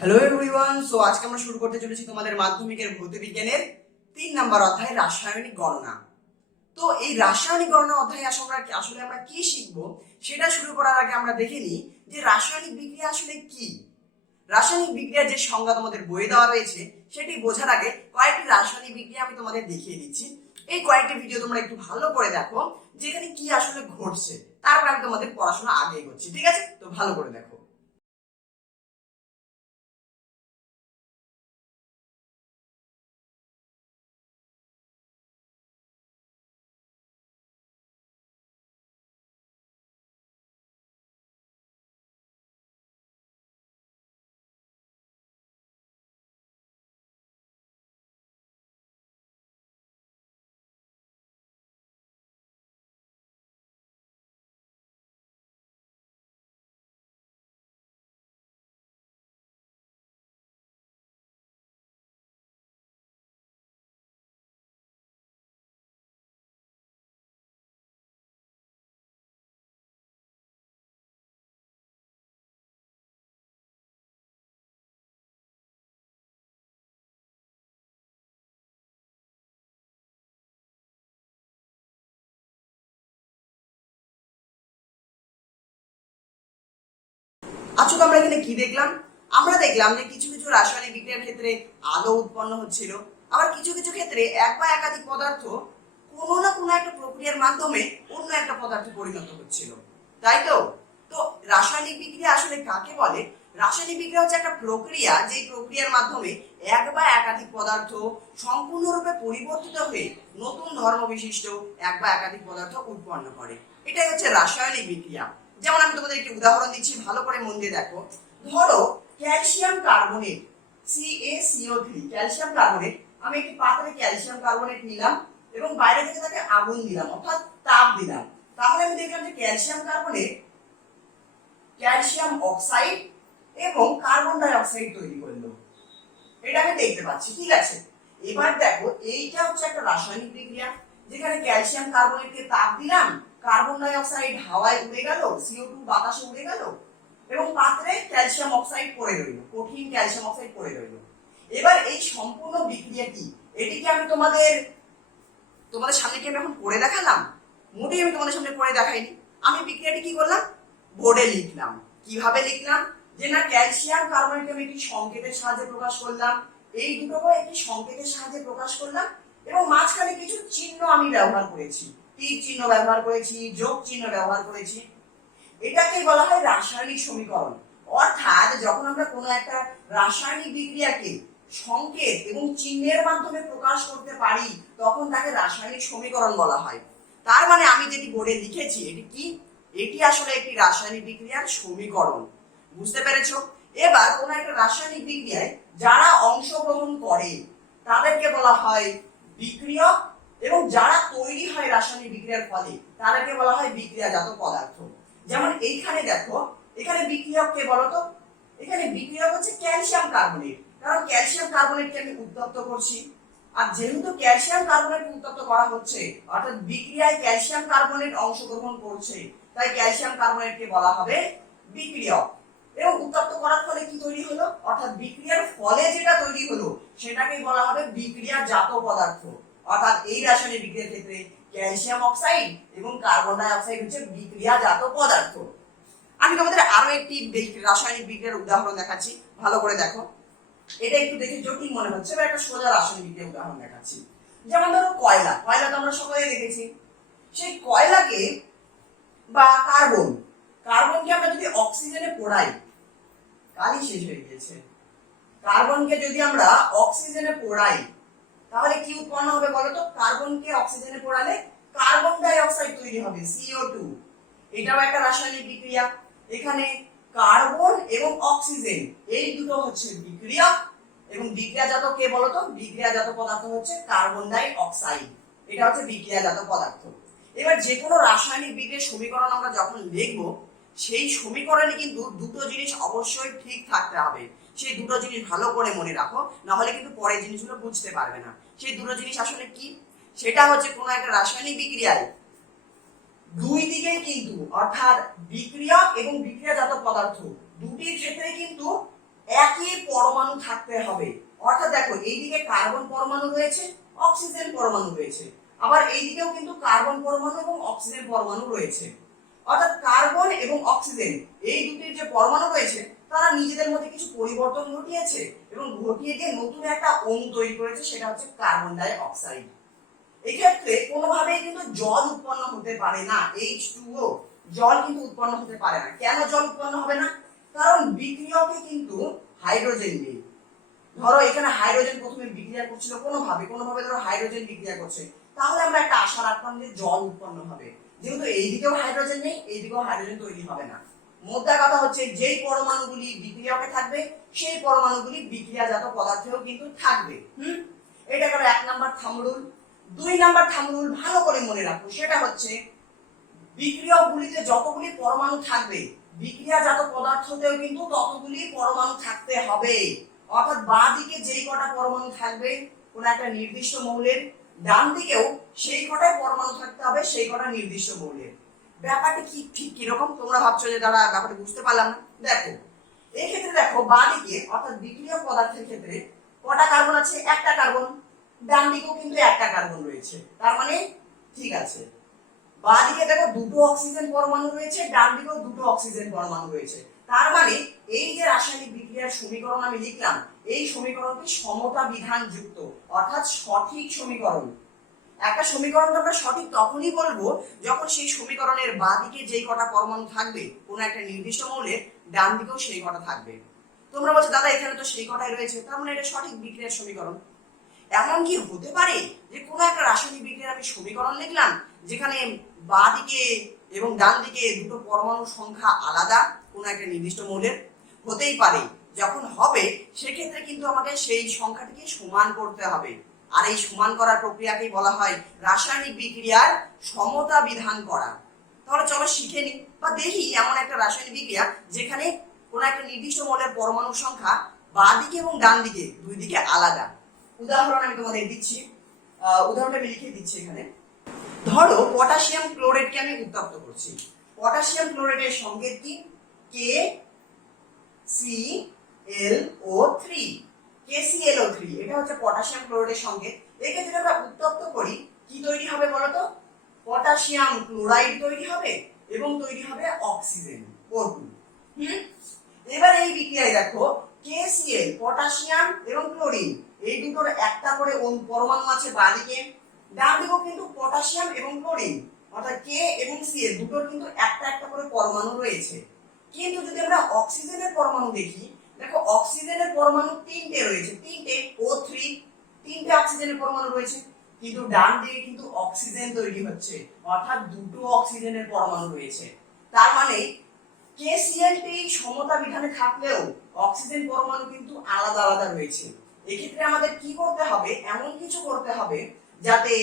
Hello everyone, so আজকে আমরা শুরু করতে চলেছি তোমাদের মাধ্যমিকের ভৌত বিজ্ঞানের 3 নাম্বার অধ্যায় রাসায়নিক গণনা। তো এই রাসায়নিক গণনা অধ্যায়ে আসলে আমরা কি শিখবো সেটা শুরু করার আগে আমরা দেখে নিই যে রাসায়নিক বিক্রিয়া আসলে কি। রাসায়নিক বিক্রিয়ার যে সংজ্ঞা তোমাদের বইয়ে দেওয়া রয়েছে সেটি বোঝার আগে কয়েকটি রাসায়নিক বিক্রিয়া আমি তোমাদের দেখিয়ে দিচ্ছি। এই কয়েকটি ভিডিও তোমরা একটু ভালো করে দেখো যেখানে কি আসলে ঘটছে, তারপর আমি তোমাদের পড়াশোনা আগে এগোচ্ছি। ঠিক আছে, তো ভালো করে দেখো। আচ্ছা, তো আমরা এখানে কি দেখলাম? আমরা দেখলাম যে কিছু কিছু রাসায়নিক বিক্রিয়ার ক্ষেত্রে আলো উৎপন্ন হচ্ছিল, আবার কিছু কিছু ক্ষেত্রে এক বা একাধিক পদার্থ কোনো না কোনো একটা প্রক্রিয়ার মাধ্যমে অন্য একটা পদার্থে পরিণত হচ্ছিল, তাই তো? তো রাসায়নিক বিক্রিয়া আসলে কাকে বলে? রাসায়নিক বিক্রিয়া হচ্ছে একটা প্রক্রিয়া, যে প্রক্রিয়ার মাধ্যমে এক বা একাধিক পদার্থ সম্পূর্ণরূপে পরিবর্তিত হয়ে নতুন ধর্ম বিশিষ্ট এক বা একাধিক পদার্থ উৎপন্ন করে। এটাই হচ্ছে রাসায়নিক বিক্রিয়া। যেমন আমি তোমাদের একটি উদাহরণ দিচ্ছি, ভালো করে মন দিয়ে দেখো। ধরো calcium carbonate CaCO3, calcium carbonate, আমি একটি পাত্রে ক্যালসিয়াম কার্বনেট নিলাম এবং বাইরে থেকে তাকে আগুন দিলাম অর্থাৎ তাপ দিলাম। তাহলে আমি দেখলাম যে ক্যালসিয়াম কার্বনেট ক্যালসিয়াম অক্সাইড এবং কার্বন ডাই অক্সাইড তৈরি করলো। এটা আমি দেখতে পাচ্ছি, ঠিক আছে। এবার দেখো, এইটা হচ্ছে একটা রাসায়নিক বিক্রিয়া যেখানে ক্যালসিয়াম কার্বনেটকে তাপ দিলাম, কার্বন ডাই অক্সাইড হাওয়ায় উড়ে গেল, CO2 বাতাসে উড়ে গেল এবং পাত্রে ক্যালসিয়াম অক্সাইড পড়ে রইল, কঠিন ক্যালসিয়াম অক্সাইড পড়ে রইল। এবার এই সম্পূর্ণ বিক্রিয়াটি, এটিকে আমি তোমাদের সামনে কি আমি এখন পড়ে দেখালাম? মোটেই আমি তোমাদের সামনে পড়ে দেখাইনি। আমি বিক্রিয়াটি কি করলাম? বোর্ডে লিখলাম। কিভাবে লিখলাম? যে না, ক্যালসিয়াম কার্বনেটকে আমি একটি সংকেতের সাহায্যে প্রকাশ করলাম, এই দুটোকে একটি সংকেতের সাহায্যে প্রকাশ করলাম এবং মাঝখানে কিছু চিহ্ন আমি ব্যবহার করেছি, তীর চিহ্ন ব্যবহার করেছি, যোগ চিহ্ন ব্যবহার করেছি। এটাকে বলা হয় রাসায়নিক সমীকরণ। অর্থাৎ যখন আমরা কোনো একটা রাসায়নিক বিক্রিয়াকে সংকেত এবং চিহ্নের মাধ্যমে প্রকাশ করতে পারি তখন তাকে রাসায়নিক সমীকরণ বলা হয়। তার মানে আমি যেটি বোর্ডে লিখেছি এটি কি? এটি আসলে একটি রাসায়নিক বিক্রিয়ার সমীকরণ। বুঝতে পেরেছো? এবার কোন একটা রাসায়নিক বিক্রিয়ায় যারা অংশগ্রহণ করে তাদেরকে বলা হয় বিক্রিয়ক এবং যারা তৈরি হয় রাসায়নিক বিক্রিয়ার ফলে তাদেরকে বলা হয় বিক্রিয়াজাত পদার্থ। যেমন এইখানে দেখো, এখানে বিক্রিয়ক কে বলতো? এখানে বিক্রিয়ক হচ্ছে ক্যালসিয়াম কার্বনেট, কারণ ক্যালসিয়াম কার্বনেটকে আমি উত্তপ্ত করছি। আর যেহেতু ক্যালসিয়াম কার্বনেট উত্তপ্ত করা হচ্ছে অর্থাৎ বিক্রিয়ায় ক্যালসিয়াম কার্বনেট অংশগ্রহণ করছে, তাই ক্যালসিয়াম কার্বনেটকে বলা হবে বিক্রিয়ক। এবং উত্তপ্ত করার ফলে কি তৈরি হলো, অর্থাৎ বিক্রিয়ার ফলে যেটা তৈরি হলো সেটাকে বলা হবে বিক্রিয়াজাত পদার্থ। অর্থাৎ এই রাসায়নিক বিক্রিয়ার ক্ষেত্রে ক্যালসিয়াম অক্সাইড এবং কার্বন ডাই অক্সাইড হচ্ছে বিক্রিয়াজাত পদার্থ। আমি তোমাদের আরো একটি রাসায়নিক বিক্রিয়ার উদাহরণ দেখাচ্ছি, ভালো করে দেখো। এটা একটু দেখে জটিল মনে হচ্ছে, বা একটা সোজা রাসায়নিক বিক্রিয়ার উদাহরণ দেখাচ্ছি। যেমন ধরো কয়লা, কয়লা তো আমরা সবাই দেখেছি। সেই কয়লাকে বা কার্বনকে আমরা যদি অক্সিজেনে পোড়াই, কালই শেষ হয়ে গিয়েছে। কার্বনকে যদি আমরা অক্সিজেনে পোড়াই তাহলে কি উৎপন্ন হবে বলতো? কার্বনকে অক্সিজেনে পোড়ালে কার্বন ডাই অক্সাইড তৈরি হবে, CO2। এটাও একটা রাসায়নিক বিক্রিয়া। এখানে কার্বন এবং অক্সিজেন এই দুটো হচ্ছে বিক্রিয়ক এবং বিক্রিয়াজাত কে বলতো? বিক্রিয়াজাত পদার্থ হচ্ছে কার্বন ডাই অক্সাইড। এটা হচ্ছে বিক্রিয়াজাত পদার্থ। এবার যে কোনো রাসায়নিক বিক্রিয়ার সমীকরণ আমরা যখন লিখব সেই সমীকরণে কিন্তু দুটো জিনিস অবশ্যই ঠিক থাকতে হবে। সেই দুটো জিনিস ভালো করে মনে রাখো, না হলে কিন্তু পরের জিনিসগুলো বুঝতে পারবে না। সেই দুটো জিনিস আসলে কি? সেটা হচ্ছে কোনো একটা রাসায়নিক বিক্রিয়ায় দুই দিকে কিন্তু, অর্থাৎ বিক্রিয়ক এবং বিক্রিয়াজাত পদার্থ দুটির ক্ষেত্রে কিন্তু একই পরমাণু থাকতে হবে। অর্থাৎ দেখো এইদিকে কার্বন পরমাণু রয়েছে, অক্সিজেন পরমাণু রয়েছে, আবার এইদিকেও কিন্তু কার্বন পরমাণু এবং অক্সিজেন পরমাণু রয়েছে। অর্থাৎ কার্বন এবং অক্সিজেন এই দুটির যে পরমাণু রয়েছে তারা নিজেদের মধ্যে কিছু পরিবর্তন ঘটিয়েছে এবং ঘটিয়ে দিয়ে নতুন একটা অণু তৈরি করেছে, সেটা হচ্ছে কার্বন ডাই অক্সাইড। এক্ষেত্রে কোনোভাবেই কিন্তু জল উৎপন্ন হতে পারে না, H2O জল কিন্তু উৎপন্ন হতে পারে না। কেন জল উৎপন্ন হবে না? কারণ বিক্রিয়কে কিন্তু হাইড্রোজেন নেই। ধরো এখানে হাইড্রোজেন প্রথমে বিক্রিয়া করছিল, কোনোভাবে ধরো হাইড্রোজেন বিক্রিয়া করছে, তাহলে আমরা একটা আশা রাখতাম যে জল উৎপন্ন হবে। যেহেতু এইদিকেও হাইড্রোজেন নেই, এইদিকেও হাইড্রোজেন তৈরি হবে না। মোদ্দা কথা হচ্ছে যেই পরমাণুগুলি বিক্রিয়কে থাকবে সেই পরমাণুগুলি বিক্রিয়াজাত পদার্থেও কিন্তু থাকবে। এটা গেল 1 number thumb rule. 2 number thumb rule ভালো করে মনে রাখো, সেটা হচ্ছে বিক্রিয়কগুলিতে যতগুলি পরমাণু থাকবে বিক্রিয়াজাত পদার্থতেও কিন্তু ততগুলি পরমাণু থাকতে হবে। অর্থাৎ বাঁ দিকে যেই কটা পরমাণু থাকবে কোন একটা নির্দিষ্ট মৌলের, ডান দিকেও সেই কটাই পরমাণু থাকতে হবে সেই কটা নির্দিষ্ট মৌলের। ব্যাপারটা কি ঠিক কিরকম তোমরা ভাবছো যে দাদা ব্যাপারটা বুঝতে পারলাম না? দেখো এই ক্ষেত্রে দেখো বাঁ দিকে অর্থাৎ বিক্রিয়ক পদার্থের ক্ষেত্রে কটা কার্বন আছে? একটা কার্বন। ডান দিকেও কিন্তু একটা কার্বন রয়েছে, তার মানে ঠিক আছে। বাঁ দিকে দেখো দুটো অক্সিজেন পরমাণু রয়েছে, ডান দিকেও দুটো অক্সিজেন পরমাণু রয়েছে, তার মানে এই যে রাসায়নিক বিক্রিয়ার সমীকরণ আমি লিখলাম এই সমীকরণটি সমতা বিধান যুক্ত, অর্থাৎ সঠিক সমীকরণ। একটা সমীকরণ আমরা সঠিক তখনই বলবো যখন সেই সমীকরণের বাঁ দিকে যেই কটা পরমাণু থাকবে কোন একটা নির্দিষ্ট মৌলের, ডান দিকেও সেই কটা থাকবে। তোমরা বলছো দাদা এখানে তো সেই কটাই রয়েছে, তার মানে এটা সঠিক বিক্রিয়ার সমীকরণ। এমন কি হতে পারে যে কোনো একটা রাসায়নিক বিক্রিয়ার আমি সমীকরণ লিখলাম যেখানে বাঁ দিকে এবং ডান দিকে দুটো পরমাণুর সংখ্যা আলাদা কোনো একটা নির্দিষ্ট মৌলের? হতেই পারে। যখন হবে সেক্ষেত্রে কিন্তু আমাকে সেই সংখ্যাটিকে সমান করতে হবে, আর এই সমান করার প্রক্রিয়াকেই বলা হয় রাসায়নিক বিক্রিয়ার সমতা বিধান করা। তাহলে চলো শিখে নিই বা দেখি এমন একটা রাসায়নিক বিক্রিয়া যেখানে কোনো একটা নির্দিষ্ট মৌলের পরমাণুর সংখ্যা বাঁ দিকে এবং ডান দিকে দুই দিকে আলাদা। উদাহরণ আমি তোমাদের দিচ্ছি, উদাহরণটা আমি লিখে দিচ্ছি এখানে। ধরো পটাশিয়াম ক্লোরাইডকে আমি উত্তপ্ত করছি। পটাশিয়াম ক্লোরাইডের সংকেত কি? KClO3। KClO3 এটা হচ্ছে পটাশিয়াম ক্লোরাইডের সংকেত। এক্ষেত্রে আমরা উত্তপ্ত করি, কি তৈরি হবে বলতো? পটাশিয়াম ক্লোরাইড তৈরি হবে এবং তৈরি হবে অক্সিজেন O2। এবার এই বিক্রিয়ায় দেখো KCl পটাশিয়াম এবং ক্লোরিন এই দুটোর একটা করে পরমাণু আছে বাঁদিকে, ডান দিকেও কিন্তু পটাশিয়াম এবং ক্লোরিন অর্থাৎ K এবং Cl দুটোর কিন্তু একটা একটা করে পরমাণু রয়েছে। কিন্তু যদি আমরা অক্সিজেনের পরমাণু দেখি, দেখো অক্সিজেনের পরমাণু তিনটে রয়েছে, তিনটে O3, তিনটে অক্সিজেনের পরমাণু রয়েছে, কিন্তু ডান দিকে কিন্তু অক্সিজেন তৈরি হচ্ছে অর্থাৎ দুটো অক্সিজেনের পরমাণু রয়েছে। তার মানে KClটি সমতা বিধানে থাকলেও অক্সিজেন পরমাণু কিন্তু আলাদা আলাদা রয়েছে। এক্ষেত্রে আমাদের কি করতে হবে? এমন কিছু করতে হবে যাতে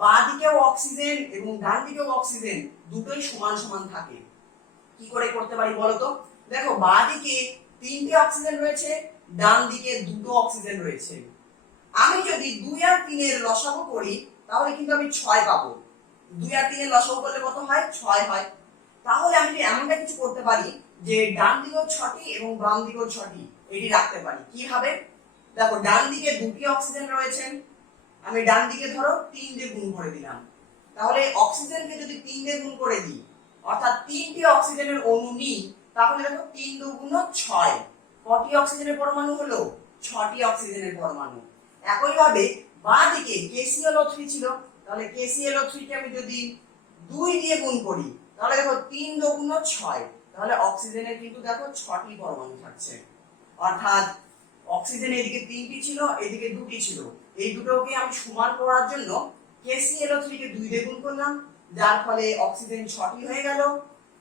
বাঁ দিকেও অক্সিজেন এবং ডান দিকেও অক্সিজেন দুটোই সমান সমান থাকে। কি করে করতে পারি বলতো? দেখো বাঁ দিকে তিনটে অক্সিজেন রয়েছে, ডান দিকে দুটো অক্সিজেন রয়েছে। আমি যদি 2 আর 3 এর লসাগু করি তাহলে কিন্তু আমি 6 পাবো। 2 আর 3 এর লসাগু করলে কত হয়? 6 হয়। তাহলে আমি এমনটা কিছু করতে পারি যে ডান দিকেও 6টি এবং বাম দিকেও 6টি এটি রাখতে পারি। কিভাবে? দেখো ডান দিকে দুটি অক্সিজেন রয়েছে, আমি ডান দিকে ধরো 3 দিয়ে গুণ করে দিলাম। তাহলে অক্সিজেনকে যদি 3 দিয়ে গুণ করে দিই অর্থাৎ 3টি অক্সিজেনের অণু নিই, তাহলে দেখো 3 দুগুণ 6। কটি অক্সিজেনের পরমাণু হলো? 6টি অক্সিজেনের পরমাণু। একইভাবে বাঁ দিকে KClO3 ছিল, তাহলে KClO3 কে আমি যদি 2 দিয়ে গুণ করি তাহলে দেখো 3 দুগুণ 6, তাহলে অক্সিজেনের কিন্তু দেখো 6টি পরমাণু থাকছে। অর্থাৎ অক্সিজেন এদিকে 3টি ছিল, এদিকে 2টি ছিল, এই দুটোকে আমি সমান করার জন্য KClO3 কে 2 দিয়ে গুণ করলাম, যার ফলে অক্সিজেন 6টি হয়ে গেল,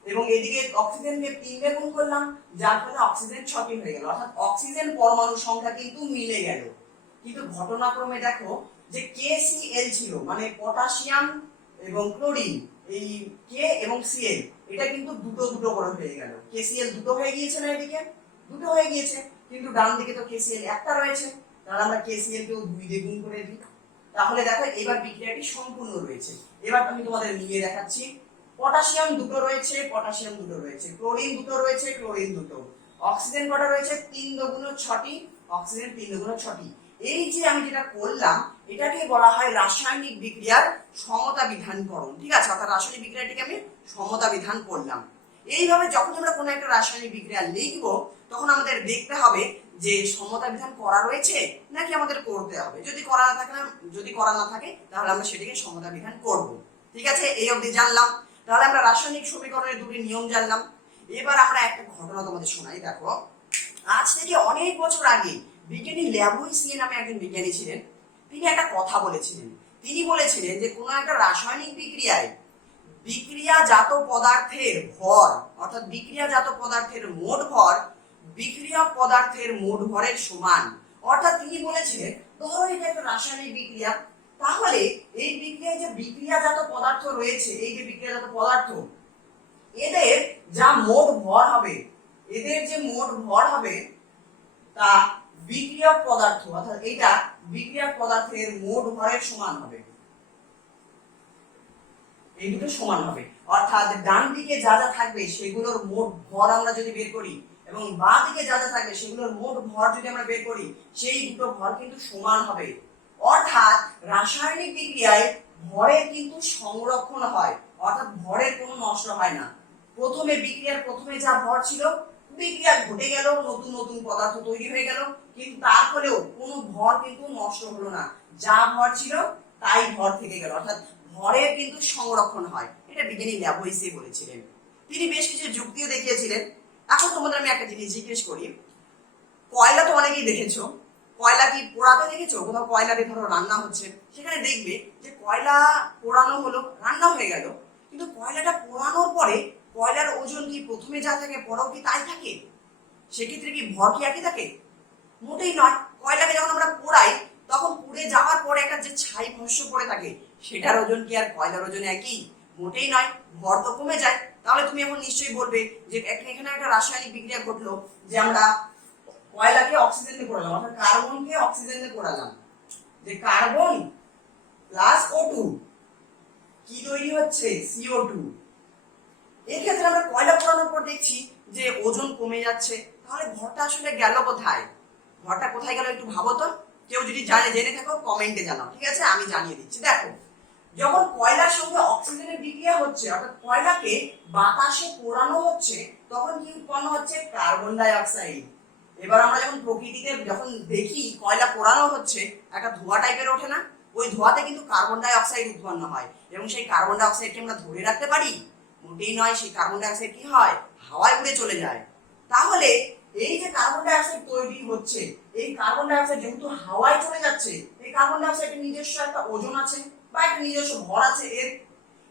এবং এদিকে অক্সিজেনকে 3 দিয়ে গুণ করলাম, যার ফলে অক্সিজেন 6টি হয়ে গেল। অর্থাৎ অক্সিজেন পরমাণুর সংখ্যা কিন্তু মিলে গেল। কিন্তু ঘটনাক্রমে দেখো যে KCl ছিল মানে পটাশিয়াম এবং ক্লোরিন, এই K এবং Cl এটা কিন্তু দুটো দুটো করে হয়ে গেল। KCl দুটো হয়ে গিয়েছে না, এদিকে দুটো হয়ে গিয়েছে, কিন্তু ডান দিকে তো KCl একটা রয়েছে, তাহলে আমরা KCl কেও 2 দিয়ে গুণ করে দিই। তাহলে দেখো এবার বিক্রিয়াটি সম্পূর্ণ রয়েছে। এবার আমি তোমাদের মিলিয়ে দেখাচ্ছি। পটাশিয়াম দুটো রয়েছে, পটাশিয়াম দুটো রয়েছে, ক্লোরিন দুটো রয়েছে, ক্লোরিন দুটো, অক্সিজেন কটা রয়েছে? 3 দুগুণ 6টি, অক্সিজেন 3 দুগুণ 6টি। এই যে আমি যেটা করলাম এটাকে বলা হয় রাসায়নিক বিক্রিয়ার সমতা বিধানকরণ, ঠিক আছে? অর্থাৎ রাসায়নিক বিক্রিয়াটিকে আমি সমতা বিধান করলাম। এইভাবে যখন আমরা কোনো একটা রাসায়নিক বিক্রিয়া লিখব তখন আমাদের দেখতে হবে যে সমতা বিধান করা রয়েছে নাকি আমাদের করতে হবে। যদি করা না থাকে তাহলে আমরা সেটিকে সমতা বিধান করব। ঠিক আছে, এই অবধি জানলাম। তাহলে আমরা রাসায়নিক সমীকরণের দুটি নিয়ম জানলাম। এবার আমরা একটা ঘটনা তোমাদের শোনাই। দেখো, আজ থেকে অনেক বছর আগে বিজ্ঞানী ল্যাভোইসিয়ে নামে একজন বিজ্ঞানী ছিলেন। তিনি একটা কথা বলেছিলেন। তিনি বলেছিলেন যে কোনো একটা রাসায়নিক বিক্রিয়ায় বিক্রিয়াজাত পদার্থের ভর, অর্থাৎ বিক্রিয়াজাত পদার্থের মোট ভর বিক্রিয়া পদার্থের মোট ভরের সমান। অর্থাৎ তিনি বলেছিলেন, ধরো এটা একটা রাসায়নিক বিক্রিয়া, তাহলে এই বিক্রিয়ায় যে বিক্রিয়াজাত পদার্থ রয়েছে, এই যে বিক্রিয়াজাত পদার্থ, এদের যা মোট ভর হবে, তা বিক্রিয়ক পদার্থ, অর্থাৎ এটা বিক্রিয়ক পদার্থের মোট ভরের সমান হবে। এই দুটো সমান হবে, অর্থাৎ ডান দিকে যা যা থাকবে সেগুলোর মোট ভর আমরা যদি বের করি এবং বাঁ দিকে যা যা থাকবে সেগুলোর মোট ভর যদি আমরা বের করি, সেই দুটো ভর কিন্তু সমান হবে। অর্থাৎ রাসায়নিক বিক্রিয়ায় ভরের কিন্তু সংরক্ষণ হয়, অর্থাৎ ভরের কোনো নষ্ট হয় না। বিক্রিয়ার প্রথমে যা ভর ছিল, বিক্রিয়া ঘটে গেল, নতুন নতুন পদার্থ তৈরি হয়ে গেল, কিন্তু তার ফলেও কোনো ভর কিন্তু নষ্ট হলো না, যা ভর ছিল তাই ভর থেকে গেল, অর্থাৎ ভরের কিন্তু সংরক্ষণ হয়। এটা বিজ্ঞানী ল্যাভোইসিয়ে বলেছিলেন। তিনি বেশ কিছু যুক্তিও দেখিয়েছিলেন। এখন তোমাদের আমি একটা জিনিস জিজ্ঞেস করি, কয়লা তো অনেকেই দেখেছো, কয়লা কি পোড়াতে দেখেছো? কোথাও কয়লাতে ধরো রান্না হচ্ছে, সেখানে দেখবে যে কয়লা পোড়ানো হলো, রান্না হয়ে গেল, কিন্তু কয়লাটা পোড়ানোর পরে কয়লার ওজন কি প্রথমে যা থাকে পরেও কি তাই থাকে? সেক্ষেত্রে কি ভর কি একই থাকে? মোটেই নয়। কয়লাকে যখন আমরা পোড়াই তখন পুড়ে যাওয়ার পরে একটা যে ছাই ভস্য পড়ে থাকে, সেটার ওজন কি আর কয়লার ওজন একই? মোটেই নয়, ভর তো কমে যায়। তাহলে তুমি এখন নিশ্চয়ই বলবে যে এখানে একটা রাসায়নিক বিক্রিয়া ঘটলো, যে আমরা কয়লাকে অক্সিজেন দিয়ে পোড়ালাম, অর্থাৎ কার্বনকে অক্সিজেন দিয়ে পোড়ালাম, যে কার্বন প্লাস O2 কি তৈরি হচ্ছে? CO2। এই ক্ষেত্রে আমরা কয়লা পোড়ানোর পর দেখছি যে ওজন কমে যাচ্ছে, তাহলে ভরটা আসলে গেল কোথায়? ভরটা কোথায় গেল একটু ভাবো তো। কেউ যদি জেনে থাকো কমেন্টে জানাও, ঠিক আছে? আমি জানিয়ে দিচ্ছি। দেখো, যখন কয়লার সঙ্গে অক্সিজেনের বিক্রিয়া হচ্ছে, অর্থাৎ কয়লাকে বাতাসে পোড়ানো হচ্ছে, তখন কি উৎপন্ন হচ্ছে? Carbon die oxide. এবার আমরা যখন প্রকৃতিতে যখন দেখি কয়লা পোড়ানো হচ্ছে, একটা ধোঁয়া টাইপের ওঠে না? ওই ধোঁয়াতে কিন্তু কার্বন ডাই অক্সাইড উৎপন্ন হয়, এবং সেই কার্বন ডাই অক্সাইডকে আমরা ধরে রাখতে পারি? মোটেই নয়। সেই কার্বন ডাই অক্সাইড কি হয়? হাওয়ায় উড়ে চলে যায়। তাহলে এই যে কার্বন ডাই অক্সাইড তৈরি হচ্ছে, এই কার্বন ডাই অক্সাইড যেহেতু হাওয়ায় চলে যাচ্ছে, এই কার্বন ডাই অক্সাইডের নিজস্ব একটা ওজন আছে বা একটা নিজস্ব ভর আছে। এর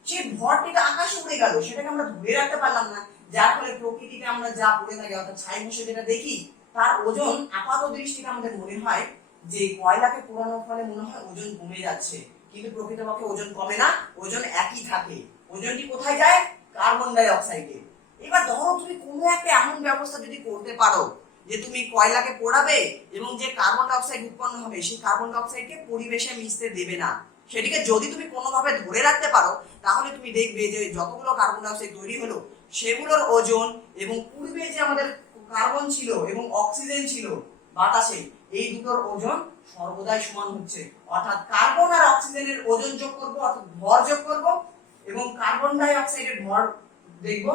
সেই ভরটিকে আকাশে উড়ে গেল, সেটাকে আমরা ধরে রাখতে পারলাম না, যার ফলে প্রকৃতিতে আমরা যা পড়ে থাকি, অর্থাৎ ছাই ভস্য যেটা দেখি, তার ওজন আপাত দৃষ্টিতে আমাদের মনে হয় যে কয়লাকে পোড়ানোর ফলে মনে হয় ওজন কমে যাচ্ছে, কিন্তু প্রকৃতপক্ষে ওজন কমে না, ওজন একই থাকে। ওজনটি কোথায় যায়? Carbon die অক্সাইডে। এবার ধরো তুমি কোনো একটা এমন ব্যবস্থা যদি করতে পারো যে তুমি কয়লাকে পোড়াবে এবং যে কার্বন ডাই অক্সাইড উৎপন্ন হবে, সেই কার্বন ডাই অক্সাইডকে পরিবেশে মিশতে দেবে না, সেটিকে যদি তুমি কোনোভাবে ধরে রাখতে পারো, তাহলে তুমি দেখবে যে যতগুলো কার্বন ডাই অক্সাইড তৈরি হলো সেগুলোর ওজন এবং পূর্বে যে আমাদের কার্বন ছিল এবং অক্সিজেন ছিল বাতাসে, এই দুটোর ওজন সর্বদাই সমান হচ্ছে। অর্থাৎ কার্বন আর অক্সিজেনের ওজন যোগ করব, অর্থাৎ ভর যোগ করব, এবং কার্বন ডাই অক্সাইডের ভর দেখবো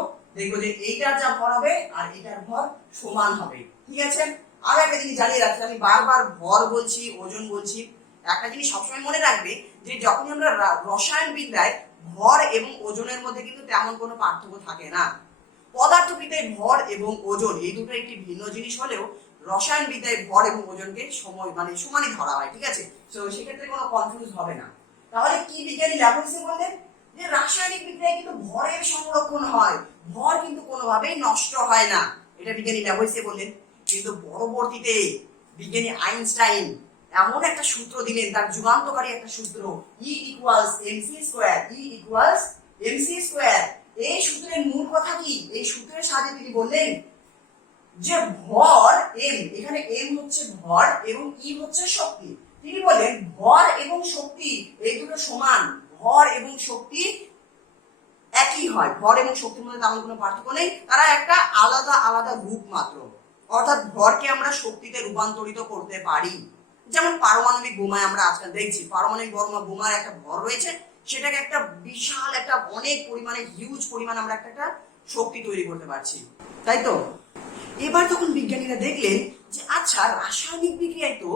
যে এইটার যা ভর হবে আর এইটার ভর সমান হবে। ঠিক আছে? আর একটা জিনিস জানিয়ে রাখছি, আমি বারবার ভর বলছি, ওজন বলছি, একটা জিনিস সবসময় মনে রাখবে যে যখন আমরা রসায়ন বিদ্যায় ভর এবং ওজনের মধ্যে কিন্তু তেমন কোনো পার্থক্য থাকে না। পদার্থবিদ্যায় ভর এবং ওজন এই দুটো একটি ভিন্ন জিনিস হলেও রসায়ন বিদ্যায় ভর এবং ওজনকে সমানই ধরা হয়। ঠিক আছে? তো সেক্ষেত্রে কোনো কনফিউজ হবে না। তাহলে কি বিজ্ঞানী ল্যাভোইসিয়ে বললেন? যে রাসায়নিক বিক্রিয়ায় কিন্তু ভরের সংরক্ষণ হয়, ভর কিন্তু কোনোভাবেই নষ্ট হয় না, এটা বিজ্ঞানী ল্যাভোইসিয়ে বললেন। কিন্তু পরবর্তীতে বিজ্ঞানী আইনস্টাইন এমন একটা সূত্র দিলেন, তার যুগান্তকারী একটা সূত্র, E=mc²। এই সূত্রের মূল কথা কি? এই সূত্রের সাহায্যে তিনি বললেন যে ভর m, এখানে m হচ্ছে ভর এবং e হচ্ছে শক্তি। তিনি বললেন ভর এবং শক্তি এই দুটো সমান, ভর এবং শক্তি একই হয়, ভর এবং শক্তির মধ্যে তেমন কোনো পার্থক্য নেই, তারা একটা আলাদা আলাদা রূপ মাত্র। অর্থাৎ ভরকে আমরা শক্তিতে রূপান্তরিত করতে পারি। যেমন পারমাণবিক বোমায় আমরা আজকাল দেখছি পারমাণবিক বোমার একটা ভর রয়েছে, সেটাকে একটা বিশাল একটা অনেক পরিমাণে হিউজ পরিমাণ আমরা একটা শক্তি তৈরি করতে পারছি, তাই তো? এবার তখন বিজ্ঞানীরা দেখলেন যে আচ্ছা, রাসায়নিক বিক্রিয়ায় তো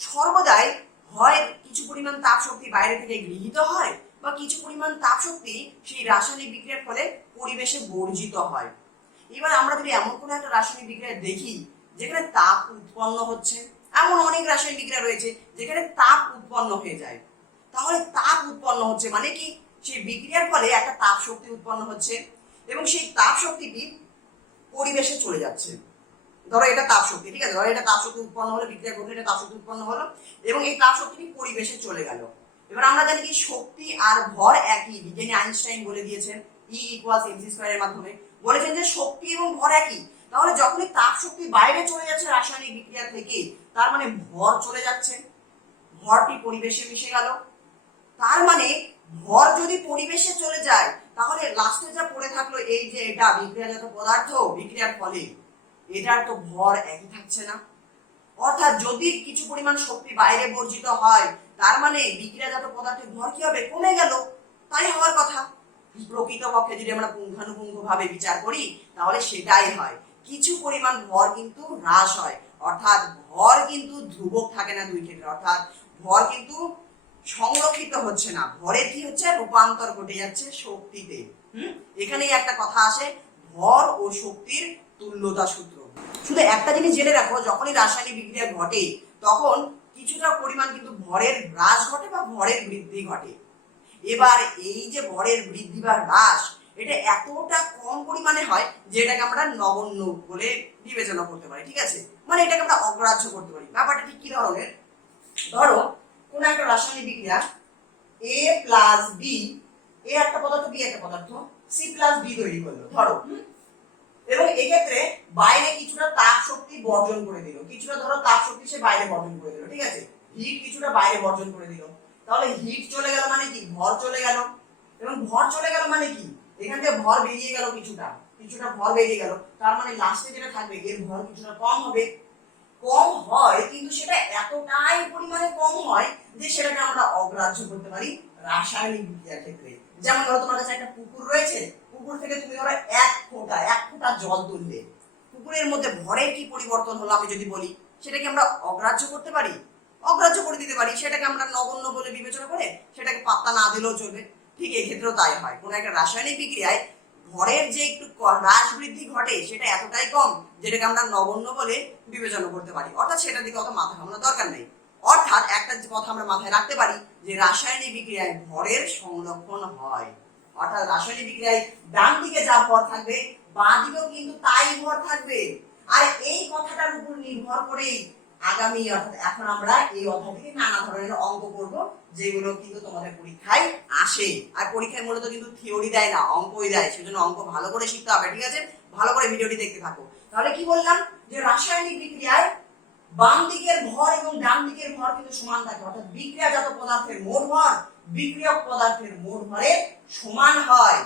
সর্বদাই হয় কিছু পরিমাণ তাপ শক্তি বাইরে থেকে গৃহীত হয় বা কিছু পরিমাণ তাপ শক্তি সেই রাসায়নিক বিক্রিয়ার ফলে পরিবেশে বর্জিত হয়। এবার আমরা যদি এমন কোনো একটা রাসায়নিক বিক্রিয়া দেখি যেখানে তাপ উৎপন্ন হচ্ছে, এমন অনেক রাসায়নিক বিক্রিয়া রয়েছে যেখানে তাপ উৎপন্ন হয়ে যায়, তাহলে তাপ উৎপন্ন হচ্ছে মানে কি, সেই বিক্রিয়ার ফলে একটা তাপ শক্তি উৎপন্ন হচ্ছে এবং সেই তাপ শক্তিটি পরিবেশে চলে যাচ্ছে। ধরো এটা তাপ শক্তি, ঠিক আছে, ধরো এটা তাপ শক্তি উৎপন্ন হলো, বিক্রিয়া ঘটলে এটা তাপ শক্তি উৎপন্ন হলো এবং এই তাপ শক্তিটি পরিবেশে চলে গেল। এবার আমরা জানি কি শক্তি আর ভর একই, বিজ্ঞানী আইনস্টাইন বলে দিয়েছেন E=mc² এর মাধ্যমে বলেছেন যে শক্তি এবং ভর একই। তাহলে যখনই তাপ শক্তি বাইরে চলে যাচ্ছে রাসায়নিক বিক্রিয়া থেকে, তার মানে ভর চলে যাচ্ছে, ভরটি পরিবেশে মিশে গেল। তার মানে ভর যদি পরিবেশে চলে যায় তাহলে লাস্টে যা পড়ে থাকলো এই যে এটা বিক্রিয়াজাত পদার্থ, বিক্রিয়ার ফলে এটার তো ভর একই থাকছে না। অর্থাৎ যদি কিছু পরিমাণ শক্তি বাইরে বর্জিত হয় তার মানে বিক্রিয়াজাত পদার্থের ভর কি হবে, কমে গেল। তাই হওয়ার কথা। প্রকৃতপক্ষে যদি আমরা পুঙ্খানুপুঙ্খ ভাবে বিচার করি তাহলে সেটাই হয়, কিছু পরিমাণ ভর কিন্তু হ্রাস হয়। অর্থাৎ ভর কিন্তু ধ্রুবক থাকে না দুই ক্ষেত্রে, অর্থাৎ ভর কিন্তু সংরক্ষিত হচ্ছে না, ভরের কি হচ্ছে, রূপান্তর ঘটে যাচ্ছে শক্তিতে। এখানেই একটা কথা আসে, ভর ও শক্তির তুল্যতা সূত্র। শুধু একটা জিনিস জেনে রাখো, যখনই রাসায়নিক বিক্রিয়া ঘটে তখন কিছুটা পরিমাণ কিন্তু ভরের হ্রাস ঘটে বা ভরের বৃদ্ধি ঘটে। এবার এই যে ভরের বৃদ্ধি বা হ্রাস, এটা এতটা কম পরিমাণে হয় যে এটাকে আমরা নগণ্য বলে বিবেচনা করতে পারি, ঠিক আছে, মানে এটাকে আমরা অগ্রাহ্য করতে পারি। ব্যাপারটা ঠিক কি ধরনের, ধরো কোন একটা রাসায়নিক বিক্রিয়া A প্লাস বি, এ একটা পদার্থ বি একটা পদার্থ, সি প্লাস ডি তৈরি করলো ধরো, এবং এক্ষেত্রে বাইরে কিছুটা তাপ শক্তি বর্জন করে দিল, কিছুটা ধরো তাপ শক্তি সে বাইরে বর্জন করে দিল, ঠিক আছে, হিট কিছুটা বাইরে বর্জন করে দিল। তাহলে হিট চলে গেল মানে কি, ভর চলে গেল, এবং ভর চলে গেল মানে কি, এখান থেকে ভর বেরিয়ে গেল, কিছুটা ভর বেরিয়ে গেল, তার মানে লাস্টে যেটা থাকবে এর ভর কিছুটা কম হবে। কম হয় কিন্তু সেটা এতটাই পরিমাণে কম হয় যে সেটাকে আমরা অগ্রাহ্য করতে পারি রাসায়নিক বিক্রিয়ার ক্ষেত্রে। যেমন ধরো তোমার কাছে একটা পুকুর রয়েছে, পুকুর থেকে তুমি ধরো এক ফোঁটা জল তুললে, পুকুরের মধ্যে ভরের কি পরিবর্তন হলো আমি যদি বলি, সেটাকে আমরা অগ্রাহ্য করতে পারি, অগ্রাহ্য করে দিতে পারি, সেটাকে আমরা নগণ্য বলে বিবেচনা করে সেটাকে পাত্তা না দিলেও চলবে। ঠিক এই ক্ষেত্রেও তাই হয়, কোন একটা রাসায়নিক বিক্রিয়ায় ভরের যে একটু হ্রাস বৃদ্ধি ঘটে সেটা এতটাই কম যেটাকে আমরা নগণ্য বলে বিবেচনা করতে পারি, অর্থাৎ সেটার দিকে অত মাথা ঘামানোর দরকার নেই। অর্থাৎ একটা কথা আমরা মাথায় রাখতে পারি যে রাসায়নিক বিক্রিয়ায় ভরের সংরক্ষণ হয়, অর্থাৎ রাসায়নিক বিক্রিয়ায় ডান দিকে যা ভর থাকবে বাঁ দিকেও কিন্তু তাই ভর থাকবে। আর এই কথাটার উপর নির্ভর করেই আগামী অর্থাৎ এখন আমরা এই অধ্যায় থেকে নানা ধরনের অঙ্ক করব, যেগুলো কিন্তু তোমাদের পরীক্ষায় আসে। আর পরীক্ষায় মূলত কিন্তু থিওরি দেয় না, অঙ্কই দেয়, সেজন্য অঙ্ক ভালো করে শিখতে হবে, ঠিক আছে, ভালো করে ভিডিওটি দেখতে থাকো। তাহলে কি বললাম, যে রাসায়নিক বিক্রিয়ায় বাম দিকের ভর এবং ডান দিকের ভর কিন্তু সমান থাকে, অর্থাৎ বিক্রিয়াজাত পদার্থের মোট ভর বিক্রিয়ক পদার্থের মোট ভরের সমান হয়।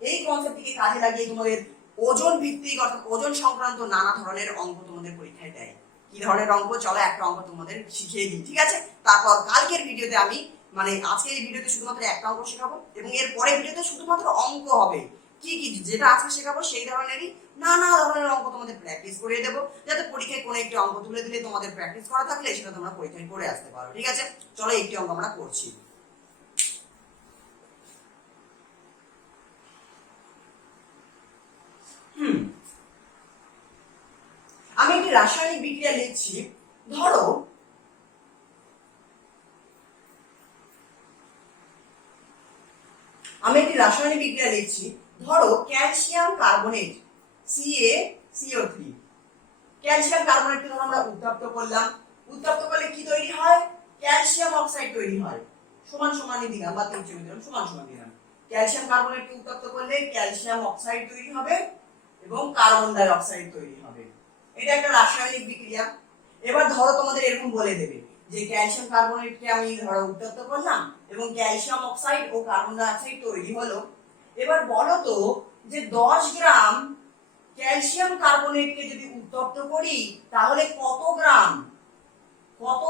এই কনসেপ্টটিকে কাজে লাগিয়ে তোমাদের ওজন ভিত্তিক অর্থাৎ ওজন সংক্রান্ত নানা ধরনের অঙ্ক তোমাদের পরীক্ষায় দেয়। কি ধরনের অঙ্ক, চলো একটা অঙ্ক তোমাদের শিখিয়ে দিই, ঠিক আছে, তারপর কালকের ভিডিওতে আমি আজকের এই ভিডিওতে শুধুমাত্র একটা অঙ্ক শেখাবো এবং এর পরের ভিডিওতে শুধুমাত্র অঙ্ক হবে। কি কি যেটা আজকে শেখাবো সেই ধরনেরই নানা ধরনের অঙ্ক তোমাদের প্র্যাকটিস করিয়ে দেবো, যাতে পরীক্ষায় কোনো একটি অঙ্ক তুলে দিলে তোমাদের প্র্যাকটিস করা থাকলে সেটা তোমরা পরীক্ষায় করে আসতে পারো, ঠিক আছে। চলো একটি অঙ্ক আমরা করছি। আমি একটি রাসায়নিক বিক্রিয়া লিখছি, ধরো ক্যালসিয়াম কার্বনেট CaCO3, ক্যালসিয়াম কার্বনেটকে ধরো আমরা উত্তপ্ত করলাম, উত্তপ্ত করলে কি তৈরি হয়, ক্যালসিয়াম অক্সাইড তৈরি হয়, সমান সমানই দিলাম বা তিন দিলাম, সমান সমান দিলাম। ক্যালসিয়াম কার্বনেটকে উত্তপ্ত করলে ক্যালসিয়াম অক্সাইড তৈরি হবে এবং কার্বন ডাই অক্সাইড তৈরি হবে, এটা একটা রাসায়নিক বিক্রিয়া। এবার ধরো তোমাদের এরকম বলে দেবে যে ক্যালসিয়াম কার্বনেটকে আমি ধরো উত্তপ্ত করলাম এবং ক্যালসিয়াম অক্সাইড ও কার্বন ডাই অক্সাইড তৈরি হলো। এবার বলো তো যে 10 গ্রাম ক্যালসিয়াম কার্বনেটকে যদি উত্তপ্ত করি তাহলে কত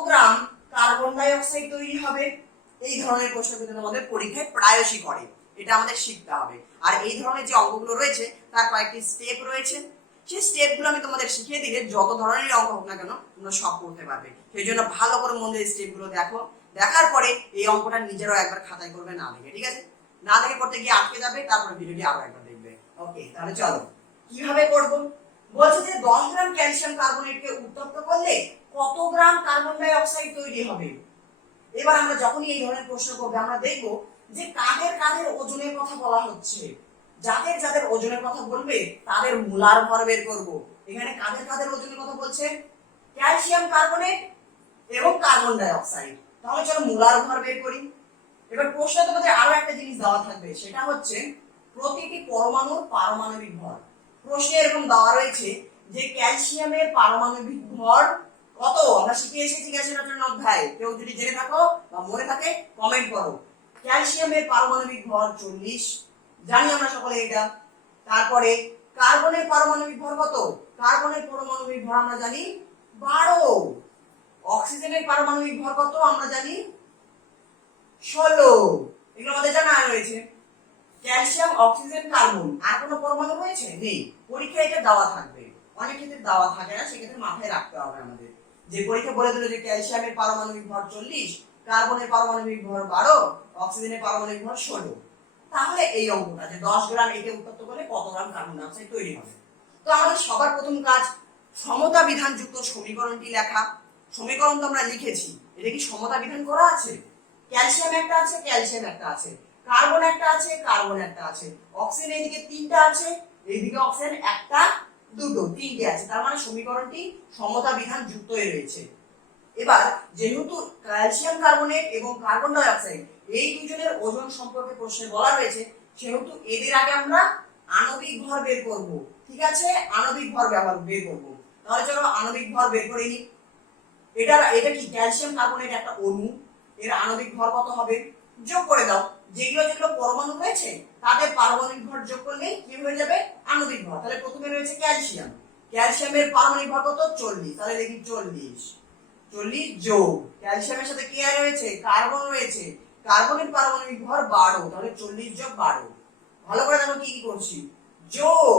গ্রাম কার্বন ডাই অক্সাইড তৈরি হবে? এই ধরনের প্রশ্ন কিন্তু আমাদের পরীক্ষায় প্রায়শই করে, এটা আমাদের শিখতে হবে। আর এই ধরনের যে অঙ্কগুলো রয়েছে তার কয়েকটি স্টেপ রয়েছে, সেই স্টেপগুলো আমি তোমাদের শিখিয়ে দিলে যত ধরনের অঙ্ক হোক না কেন তোমরা সব করতে পারবে। সেই জন্য ভালো করে মন দিয়ে স্টেপগুলো দেখো, দেখার পরে এই অঙ্কটা নিজেরাও একবার খাতায় করবে না দেখে, ঠিক আছে? না দেখে করতে গিয়ে আটকে যাবে, তারপরে ভিডিওটি আবার একবার দেখবে। ওকে, তাহলে চলো কিভাবে করব। বলছে যে 10 গ্রাম ক্যালসিয়াম কার্বনেটকে উত্তপ্ত করলে কত গ্রাম কার্বন ডাই অক্সাইড তৈরি হবে। এবার আমরা যখনই এই ধরনের প্রশ্ন করবে আমরা দেখব যে কাদের কাদের ওজনের কথা বলা হচ্ছে। যাদের যাদের ওজনের কথা বলবে তাদের মোলার ভর বের করব। এখানে কাদের কাদের ওজনের কথা বলছে? ক্যালসিয়াম কার্বনেট এবং কার্বন ডাই অক্সাইড। তাহলে চলো মোলার ভর বের করি। এবার প্রশ্নে তোমাদের আরো একটা জিনিস দেওয়া থাকবে, সেটা হচ্ছে প্রতিটি পরমাণুর পারমাণবিক ভর। প্রশ্নে এরকম দেওয়া রয়েছে যে ক্যালসিয়ামের পারমাণবিক ভর কত। আমরা শিখে এসেছি গ্যাসের আচরণ অধ্যায়, কেউ যদি জেনে থাকো বা মনে থাকে কমেন্ট করো। ক্যালসিয়ামের পারমাণবিক ভর 40, জানি আমরা সকলে এটা। তারপরে কার্বনের পারমাণবিক ভর কত? কার্বনের পারমাণবিক ভর আমরা জানি 12। অক্সিজেনের পারমাণবিক ভর কত আমরা জানি 16। এগুলো আমাদের জানা রয়েছে। ক্যালসিয়াম, অক্সিজেন, কার্বন, আর কোনো পরমাণু রয়েছে? নেই। পরীক্ষায় এটা দেওয়া থাকবে, অনেক ক্ষেত্রে দেওয়া থাকে না, সেক্ষেত্রে মাথায় রাখতে হবে আমাদের। যে পরীক্ষা বলে দিল যে ক্যালসিয়ামের পারমাণবিক ভর 40, কার্বনের পারমাণবিক ভর 12, অক্সিজেনের পারমাণবিক ভর 16, তাহলে এই অঙ্কটা যে 10 গ্রাম একে উত্তপ্ত করলে কত গ্রাম কার্বন ডাই অক্সাইড তৈরি হবে। তো আমাদের সবার প্রথম কাজ সমতা বিধানযুক্ত সমীকরণটি লেখা। সমীকরণ তো আমরা লিখেছি, এটা কি সমতা বিধান করা আছে? ক্যালসিয়াম একটা আছে, ক্যালসিয়াম একটা আছে, কার্বন একটা আছে, কার্বন একটা আছে, অক্সিজেন এইদিকে 3টা আছে, এইদিকে অক্সিজেন 1টা 2টো 3টে আছে, তার মানে সমীকরণটি সমতা বিধান যুক্ত হয়ে রয়েছে। এবার যেহেতু ক্যালসিয়াম কার্বনেট এবং কার্বন ডাই অক্সাইড এই দুজনের ওজন সম্পর্কে প্রশ্নে বলা রয়েছে, সেহেতু এদের আগে আমরা আণবিক ভর বের করব। ঠিক আছে, আণবিক ভর বের করব। তাহলে চলো আণবিক ভর বের করে নিই। এটা কি ক্যালসিয়াম কার্বনেট একটা অণু, এর আণবিক ভর কত হবে? যোগ করে দাও। যেগুলো যেগুলো পরমাণু রয়েছে তাদের পারমাণবিক ভর যোগ করলে কি হয়ে যাবে? আণবিক ভর। তাহলে প্রথমে রয়েছে ক্যালসিয়াম, ক্যালসিয়ামের পারমাণবিক ভর কত? 40। তাহলে দেখি 40 যোগ ক্যালসিয়ামের সাথে কি রয়েছে? কার্বন রয়েছে, কার্বনের পারমাণবিক ভর 12, তাহলে 40 যোগ 12। ভালো করে দেখো কি কি করছি। যোগ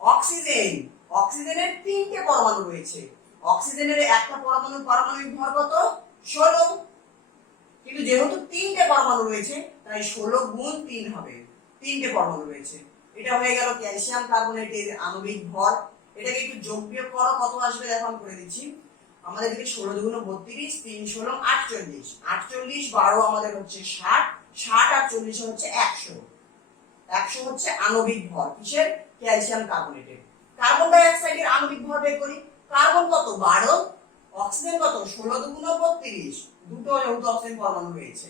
অক্সিজেন, অক্সিজেনের 3টে পরমাণু রয়েছে, অক্সিজেনের একটা পরমাণুর পারমাণবিক ভর কত? 16, কিন্তু যেহেতু 3টে পরমাণু রয়েছে তাই 16 গুণ 3 হবে, 3টে পরমাণু রয়েছে। এটা হয়ে গেল ক্যালসিয়াম কার্বনেটের আণবিক ভর। এটাকে একটু যোগ বিয়োগ করো, কত আসবে দেখো আমি করে দিচ্ছি। আমাদের দিকে 16 দুগুণ 32, 3 16 48, 48 12 আমাদের হচ্ছে 60, 60 আর 40 হচ্ছে 100, 100 হচ্ছে আণবিক ভর কিসের? ক্যালসিয়াম কার্বনেটের। কার্বন ডাই অক্সাইডের আণবিক ভর বের করি। কার্বন কত? 12, অক্সিজেন কত? 16 দুগুণ 32, দুটো যেহেতু অক্সিজেন পরমাণু রয়েছে,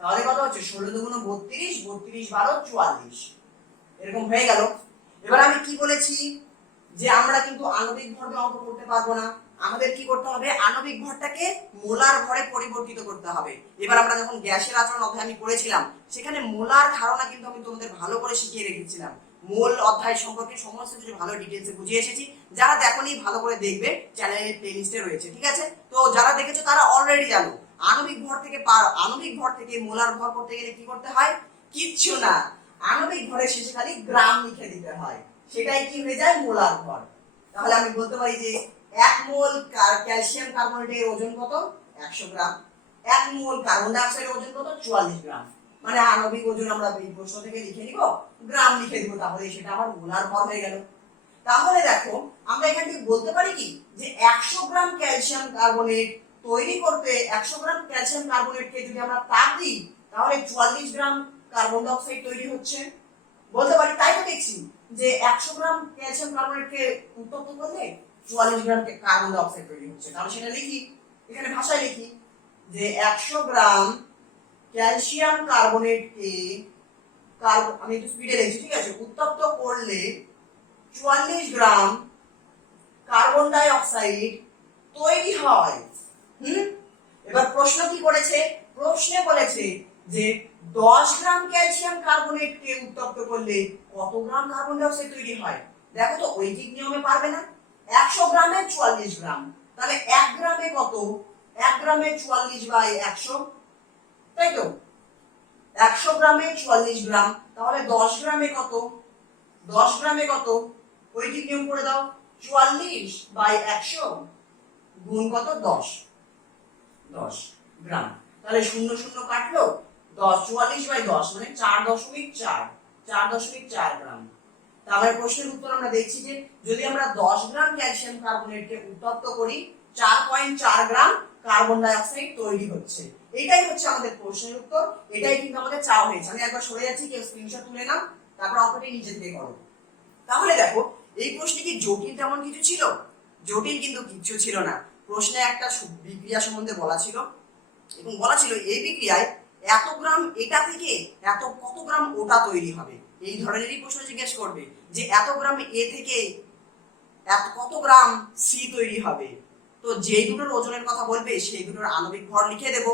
তাহলে কত হচ্ছে? 16 দুগুণ 32, 32 12 44, এরকম হয়ে গেল। এবার আমি কি বলেছি যে আমরা কিন্তু আণবিক ভরকে অঙ্ক করতে পারবো না, আমাদের কি করতে হবে? আণবিক ভরটাকে মোলার ভরে পরিবর্তিত করতে হবে। এবার আমরা যখন গ্যাসের আচরণ অধ্যায় আমি পড়েছিলাম সেখানে মোলার ধারণা কিন্তু আমি তোমাদের ভালো করে শিখিয়ে রেখেছিলাম। মোল অধ্যায় সম্পর্কে সমস্ত কিছু ভালো ডিটেইলসে বুঝিয়ে এসেছি। যারা দেখোনি ভালো করে দেখবে, চ্যানেলের প্লেলিস্টে রয়েছে, ঠিক আছে? তো যারা দেখেছো তারা অলরেডি জানো আণবিক ভর থেকে মোলার ভর করতে গেলে কি করতে হয়? কিচ্ছু না, আণবিক ভরের শেষে খালি গ্রাম লিখে দিতে হয়, সেটাই কি হয়ে যায়? মোলার ভর। তাহলে আমি বলতে পারি যে 1 মোল ক্যালসিয়াম কার্বনেটের ওজন কত? 100 গ্রাম। 1 মোল কার্বন ডাই অক্সাইডের ওজন কত? 44 গ্রাম। মানে আণবিক ওজন আমরা এই প্রশ্ন থেকে লিখে নিব, গ্রাম লিখে দিব, তাহলে সেটা আমার মোলার ভর হয়ে গেল। তাহলে দেখো আমরা এখান থেকে বলতে পারি কি যে 100 গ্রাম ক্যালসিয়াম কার্বনেট তৈরি করতে 100 গ্রাম ক্যালসিয়াম কার্বনেটকে যদি আমরা তাপ দিই তাহলে 44 গ্রাম কার্বন ডাই অক্সাইড তৈরি হচ্ছে। বলতে পারি, তাই তো দেখছি যে 100 গ্রাম ক্যালসিয়াম কার্বনেটকে উত্তপ্ত করলে 44 গ্রাম কার্বন ডাই অক্সাইড তৈরি হচ্ছে। তাহলে সেটা লিখি, এখানে ভাষায় লিখি যে 100 গ্রাম ক্যালসিয়াম কার্বনেটকে আমি একটু স্পিডে লিখছি, ঠিক আছে, উত্তপ্ত করলে 44 গ্রাম কার্বন ডাই অক্সাইড তৈরি হয়। এবার প্রশ্ন কি করেছে? প্রশ্নে বলেছে যে 10 গ্রাম ক্যালসিয়াম কার্বনেটকে উত্তপ্ত করলে কত গ্রাম কার্বন ডাই অক্সাইড তৈরি হয়। দেখো তো ঐকিক নিয়মে পারবে না? 100 গ্রামে 44 গ্রাম, তাহলে 1 গ্রামে কত? 1 গ্রামে 44 বাই 100, তাই তো? 100 গ্রামে 44 গ্রাম, তাহলে 10 গ্রামে কত? 10 গ্রামে কত? ঐকিক নিয়ম করে দাও, 44 বাই 100 গুণ কত? 10 গ্রাম। তাহলে 0 0 কাটলো, 10 44 বাই 10 মানে 4.4 গ্রাম। তাহলে প্রশ্নের উত্তর আমরা দেখছি যে যদি আমরা 10 গ্রাম ক্যালসিয়াম কার্বনেটকে উত্তপ্ত করি 4.4 গ্রাম কার্বন ডাই অক্সাইড তৈরি হচ্ছে। এটাই হচ্ছে আমাদের প্রশ্নের উত্তর, এটাই কিন্তু আমাদের চাওয়া হয়েছে। আমি একবার সরে যাচ্ছি, কেউ স্ক্রিনশট তুলে নাও, তারপর অঙ্কটি নিজে থেকে করো। তাহলে দেখো এই প্রশ্নে কি জটিল তেমন কিছু ছিল? জটিল কিন্তু কিচ্ছু ছিল না। প্রশ্নে একটা বিক্রিয়া সম্বন্ধে বলা ছিল এবং বলা ছিল এই বিক্রিয়ায় এত গ্রাম এটা থেকে এত কত গ্রাম ওটা তৈরি হবে। এই ধরনেরই প্রশ্ন জিজ্ঞেস করবে যে এত গ্রাম এ থেকে এত কত গ্রাম সি তৈরি হবে। তো যেই দুটোর ওজনের কথা বলবে সেই দুটোর আণবিক ভর লিখে দেব।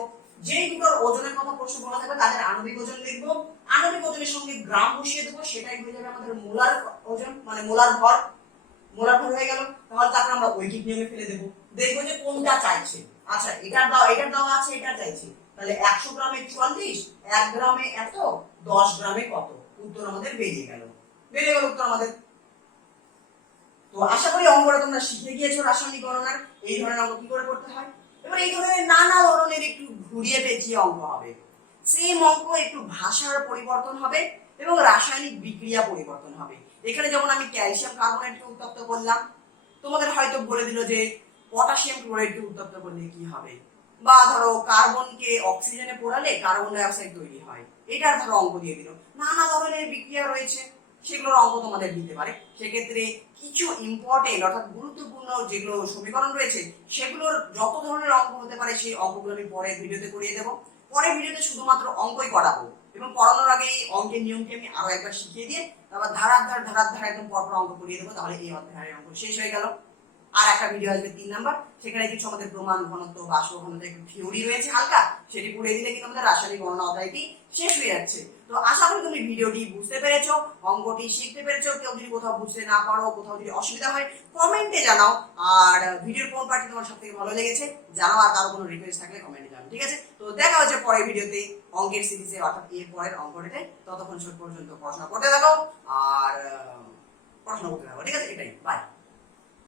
যেই দুটোর ওজনের কথা প্রশ্ন বলা থাকবে তাদের আণবিক ওজন লিখবো, আণবিক ওজনের সঙ্গে গ্রাম বসিয়ে দেবো, সেটাই হয়ে যাবে আমাদের মোলার ওজন মানে মোলার ভর। মোলার ভর হয়ে গেল। তাহলে তারপর আমরা ঐকিক নিয়মে ফেলে দেবো, দেখবো যে কোনটা চাইছে। আচ্ছা এটার দেওয়া আছে, এটা চাইছে, তাহলে 100 গ্রামে 44, 1 গ্রামে এত, 10 গ্রামে কত, উত্তর আমাদের বেরিয়ে গেল উত্তর আমাদের। তো আশা করি অঙ্কটা তোমরা শিখে গিয়েছো রাসায়নিক গণনার এই ধরনের অঙ্ক কি করে করতে হয়। এবার এই ধরনের নানা ধরনের একটু ঘুরিয়ে পেঁচিয়ে অঙ্ক হবে। সেম অঙ্ক একটু ভাষার পরিবর্তন হবে এবং রাসায়নিক বিক্রিয়া পরিবর্তন হবে। এখানে যেমন আমি ক্যালসিয়াম কার্বনেটকে উত্তপ্ত করলাম, তোমাদের হয়তো বলে দিল যে পটাশিয়াম ক্লোরাইডকে উত্তপ্ত করলে কি হবে, বা ধরো কার্বনকে অক্সিজেনে পোড়ালে কার্বন ডাই অক্সাইড তৈরি হয়, এটার ধরো অঙ্ক দিয়ে দিল। নানা ধরনের বিক্রিয়া রয়েছে, সেগুলোর অঙ্ক তোমাদের দিতে পারে। সেক্ষেত্রে কিছু ইম্পর্টেন্ট অর্থাৎ গুরুত্বপূর্ণ যেগুলো সমীকরণ রয়েছে সেগুলোর যত ধরনের অঙ্ক হতে পারে সেই অঙ্কগুলো আমি পরের ভিডিওতে করিয়ে দেবো। পরের ভিডিওতে শুধুমাত্র অঙ্কই করাবো এবং করানোর আগে এই অঙ্কের নিয়মকে আমি আরো একবার শিখিয়ে দিয়ে তারপর ধারার ধার একদম পরপর অঙ্ক করিয়ে দেবো। তাহলে এই অধ্যায়ের অঙ্ক শেষ হয়ে গেল। আর একটা ভিডিও আসবে 3 নাম্বার, সেখানে কিছু আমাদের প্রমাণ ঘনত্ব বাষ্প ঘনত্ব একটু থিওরি রয়েছে হালকা, সেটি পড়িয়ে দিলে কিন্তু আমাদের রাসায়নিক গণনা অধ্যায়টি শেষ হয়ে যাচ্ছে। তো আশা করি তুমি ভিডিওটি বুঝতে পেরেছো, অঙ্কটি শিখতে পেরেছো। কেউ যদি কোথাও বুঝতে না পারো, কোথাও যদি অসুবিধা হয় কমেন্টে জানাও। আর ভিডিওর কোন পার্টি তোমার সবথেকে ভালো লেগেছে জানাও, আর কারো কোনো রিকোয়েস্ট থাকলে কমেন্টে জানাও, ঠিক আছে? তো দেখা হচ্ছে পরের ভিডিওতে অঙ্কের সিরিজে অর্থাৎ এর পরের অঙ্কটিতে। ততক্ষণ পর্যন্ত পড়াশোনা করতে থাকো আর পড়াশোনা করতে থাকো, ঠিক আছে? এটাই, বাই।